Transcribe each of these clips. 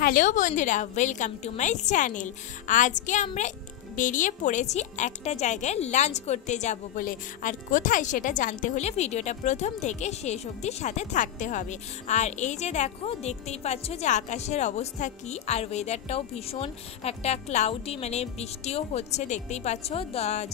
Hello বন্ধুরা, welcome to my channel. আজকে আমরা বেরিয়ে পড়েছি একটা জায়গায় লাঞ্চ করতে যাব বলে। আর কোথায় সেটা জানতে হলে ভিডিওটা প্রথম থেকে শেষ অবধি সাথে থাকতে হবে। আর এই যে দেখো, দেখতেই পাচ্ছ যে আকাশের অবস্থা কি, আর ওয়েদারটাও ভীষণ একটা ক্লাউডি, মানে বৃষ্টিও হচ্ছে, দেখতেই পাচ্ছ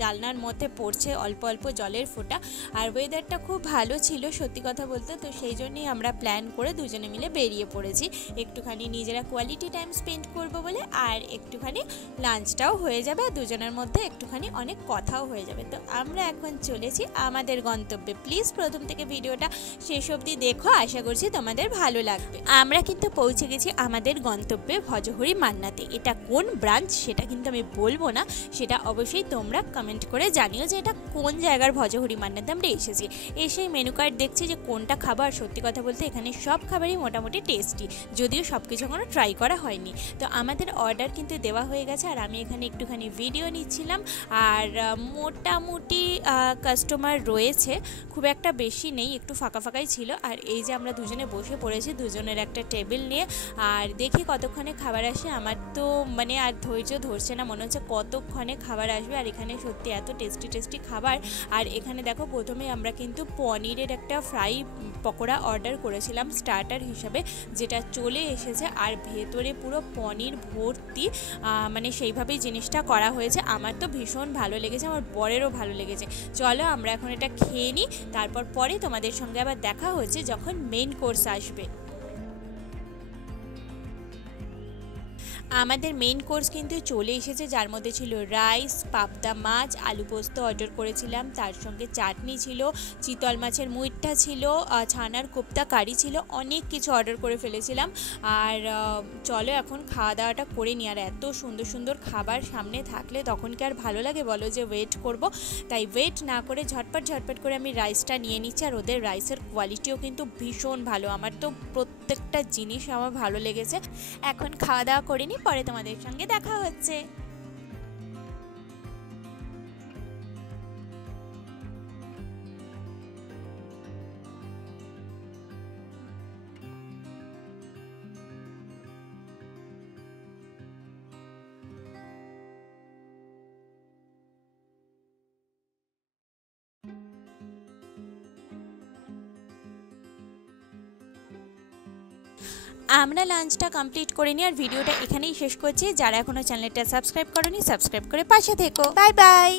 জানলার মধ্যে পড়ছে অল্প অল্প জলের ফোঁটা। আর ওয়েদারটা খুব ভালো ছিল সত্যি কথা বলতে, তো সেই জন্যই আমরা প্ল্যান করে দুজনে মিলে বেরিয়ে পড়েছি একটুখানি নিজেরা কোয়ালিটি টাইম স্পেন্ড করবো বলে, আর একটুখানি লাঞ্চটাও হয়ে যাবে, দুজনের মধ্যে একটুখানি অনেক কথাও হয়ে যাবে। তো আমরা এখন চলেছি আমাদের গন্তব্যে। প্লিজ প্রথম থেকে ভিডিওটা শেষ অবধি দেখো, আশা করছি তোমাদের ভালো লাগবে। আমরা কিন্তু পৌঁছে গেছি আমাদের গন্তব্যে, ভজহরি মান্নাতে। এটা কোন ব্রাঞ্চ সেটা কিন্তু আমি বলবো না, সেটা অবশ্যই তোমরা কমেন্ট করে জানিও যে এটা কোন জায়গার ভজহরি মান্নাতে আমরা এসেছি। এসেই মেনু কার্ড দেখছি যে কোনটা খাবার। সত্যি কথা বলতে এখানে সব খাবারই মোটামুটি টেস্টি, যদিও সব কিছু এখনো ট্রাই করা হয়নি। তো আমাদের অর্ডার কিন্তু দেওয়া হয়ে গেছে, আর আমি এখানে একটুখানি ভিডিও নিচ্ছিলাম। আর মোটামুটি কাস্টমার রয়েছে, খুব একটা বেশি নেই, একটু ফাঁকা ফাঁকাই ছিল। আর এই যে আমরা দুজনে বসে পড়েছি, দুজনের একটা টেবিল নিয়ে, আর দেখি কতক্ষণে খাবার আসে। আমার তো মানে আর ধৈর্য ধরছে না, মনে হচ্ছে কতক্ষণে খাবার আসবে। আর এখানে সত্যি এত টেস্টি টেস্টি খাবার। আর এখানে দেখো, প্রথমে আমরা কিন্তু পনিরের একটা ফ্রাই পকোড়া অর্ডার করেছিলাম স্টার্টার হিসাবে, যেটা চলে এসেছে। আর ভেতরে পুরো পনির ভর্তি, মানে সেইভাবেই জিনিসটা করা হয়েছে। আমার তো ভীষণ ভালো লেগেছে, আমার বরেরও ভালো লেগেছে। চলো আমরা এখন এটা খেয়ে নিই, তারপর পরে তোমাদের সঙ্গে আবার দেখা হচ্ছে যখন মেইন কোর্স আসবে। আমাদের মেইন কোর্স কিন্তু চলে এসেছে, যার মধ্যে ছিল রাইস, পাবদা মাছ, আলু পোস্ত অর্ডার করেছিলাম, তার সঙ্গে চাটনি ছিল, চিতল মাছের মুইট্টা ছিল, ছানার কোপ্তা কারি ছিল, অনেক কিছু অর্ডার করে ফেলেছিলাম। আর চলো এখন খাওয়া দাওয়াটা করে নিই। আর এত সুন্দর সুন্দর খাবার সামনে থাকলে তখন কি আর ভালো লাগে বলো, যে ওয়েট করব? তাই ওয়েট না করে ঝটপট করে আমি রাইসটা নিয়ে নিচ্ছি। আর ওদের রাইসের কোয়ালিটিও কিন্তু ভীষণ ভালো, আমার তো প্রত্যেকটা জিনিস আমার ভালো লেগেছে। এখন খাওয়া দাওয়া করে নিই, পরে তোমাদের সঙ্গে দেখা হচ্ছে। আমরা লাঞ্চটা কমপ্লিট করে নিই, আর ভিডিওটা এখানেই শেষ করছি। যারা এখনো চ্যানেলটা সাবস্ক্রাইব করোনি, সাবস্ক্রাইব করে পাশে থেকো। Bye bye.